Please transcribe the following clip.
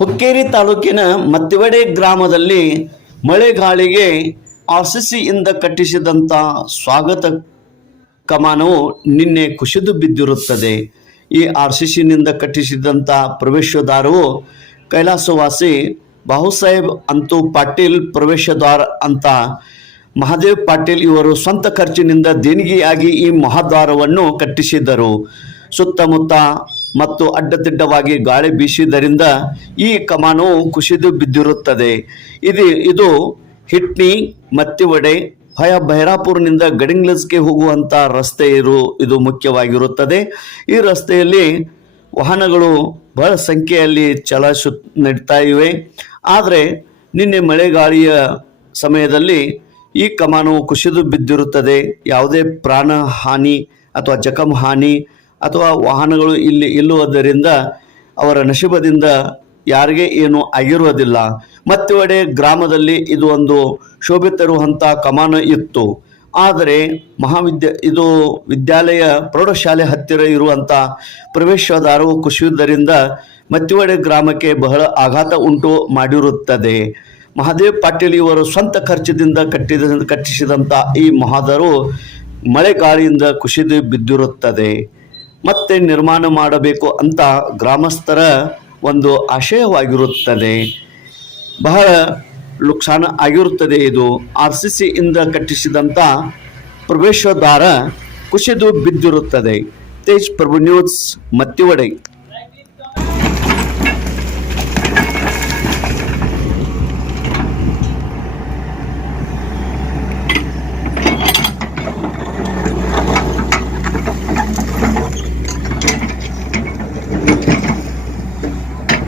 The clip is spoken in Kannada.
ಹುಕ್ಕೇರಿ ತಾಲೂಕಿನ ಮತ್ತಿವಡೆ ಗ್ರಾಮದಲ್ಲಿ ಮಳೆಗಾಳಿಗೆ ಆರ್ ಸಿ ಸಿಯಿಂದ ಕಟ್ಟಿಸಿದಂಥ ಸ್ವಾಗತ ಕಮಾನವು ನಿನ್ನೆ ಕುಸಿದು ಬಿದ್ದಿರುತ್ತದೆ. ಈ ಆರ್ ಸಿ ಸಿನಿಂದ ಕಟ್ಟಿಸಿದಂಥ ಪ್ರವೇಶದ್ವಾರವು ಕೈಲಾಸವಾಸಿ ಬಾಹುಸಾಹೇಬ್ ಅಂತೂ ಪಾಟೀಲ್ ಪ್ರವೇಶದ್ವಾರ ಅಂತ ಮಹಾದೇವ್ ಪಾಟೀಲ್ ಇವರು ಸ್ವಂತ ಖರ್ಚಿನಿಂದ ದೇಣಿಗೆಯಾಗಿ ಈ ಮಹಾದ್ವಾರವನ್ನು ಕಟ್ಟಿಸಿದ್ದರು. ಸುತ್ತಮುತ್ತ ಮತ್ತು ಅಡ್ಡದಿಡ್ಡವಾಗಿ ಗಾಳಿ ಬೀಸಿದ್ದರಿಂದ ಈ ಕಮಾನು ಕುಸಿದು ಬಿದ್ದಿರುತ್ತದೆ. ಇದು ಇದು ಹಿಟ್ನಿ, ಮತ್ತಿವಡೆ ಹೊಯ ಬೈರಾಪುರ್ನಿಂದ ಗಡಿಂಗ್ಲಸ್ಗೆ ಹೋಗುವಂಥ ರಸ್ತೆ ಇರು, ಇದು ಮುಖ್ಯವಾಗಿರುತ್ತದೆ. ಈ ರಸ್ತೆಯಲ್ಲಿ ವಾಹನಗಳು ಬಹಳ ಸಂಖ್ಯೆಯಲ್ಲಿ ಚಲಾಯಿಸು ನಡೀತಾ ಇವೆ. ಆದರೆ ನಿನ್ನೆ ಮಳೆಗಾಳಿಯ ಸಮಯದಲ್ಲಿ ಈ ಕಮಾನು ಕುಸಿದು ಬಿದ್ದಿರುತ್ತದೆ. ಯಾವುದೇ ಪ್ರಾಣ ಹಾನಿ ಅಥವಾ ಜಖಂ ಹಾನಿ ಅಥವಾ ವಾಹನಗಳು ಇಲ್ಲಿ ಇಲ್ಲುವುದರಿಂದ ಅವರ ನಶೀಬದಿಂದ ಯಾರಿಗೆ ಏನು ಆಗಿರುವುದಿಲ್ಲ. ಮತ್ತೆ ಗ್ರಾಮದಲ್ಲಿ ಇದು ಒಂದು ಶೋಭೆ ತರುವಂಥ ಕಮಾನು ಇತ್ತು. ಆದರೆ ಮಹಾವಿದ್ಯ, ಇದು ವಿದ್ಯಾಲಯ ಪ್ರೌಢಶಾಲೆ ಹತ್ತಿರ ಇರುವಂಥ ಪ್ರವೇಶದ್ವಾರವು ಕುಸಿಯುವುದರಿಂದ ಮತ್ತಿವಡೆ ಗ್ರಾಮಕ್ಕೆ ಬಹಳ ಆಘಾತ ಉಂಟು ಮಾಡಿರುತ್ತದೆ. ಮಹಾದೇವ್ ಪಾಟೀಲ್ ಇವರು ಸ್ವಂತ ಖರ್ಚದಿಂದ ಕಟ್ಟಿದ ಕಟ್ಟಿಸಿದಂಥ ಈ ಮಹಾದರು ಮಳೆಗಾಳಿಯಿಂದ ಕುಸಿದು ಬಿದ್ದಿರುತ್ತದೆ. ಮತ್ತೆ ನಿರ್ಮಾಣ ಮಾಡಬೇಕು ಅಂತ ಗ್ರಾಮಸ್ಥರ ಒಂದು ಆಶಯವಾಗಿರುತ್ತದೆ. ಬಹಳ ನುಕ್ಸಾನ ಆಗಿರುತ್ತದೆ ಇದು. ಆರ್ ಸಿ ಸಿಯಿಂದ ಕಟ್ಟಿಸಿದಂಥ ಪ್ರವೇಶದ್ವಾರ ಕುಸಿದು ಬಿದ್ದಿರುತ್ತದೆ. ತೇಜ್ ಪ್ರಭು ನ್ಯೂಸ್ ಮತ್ತಿವಡೈ.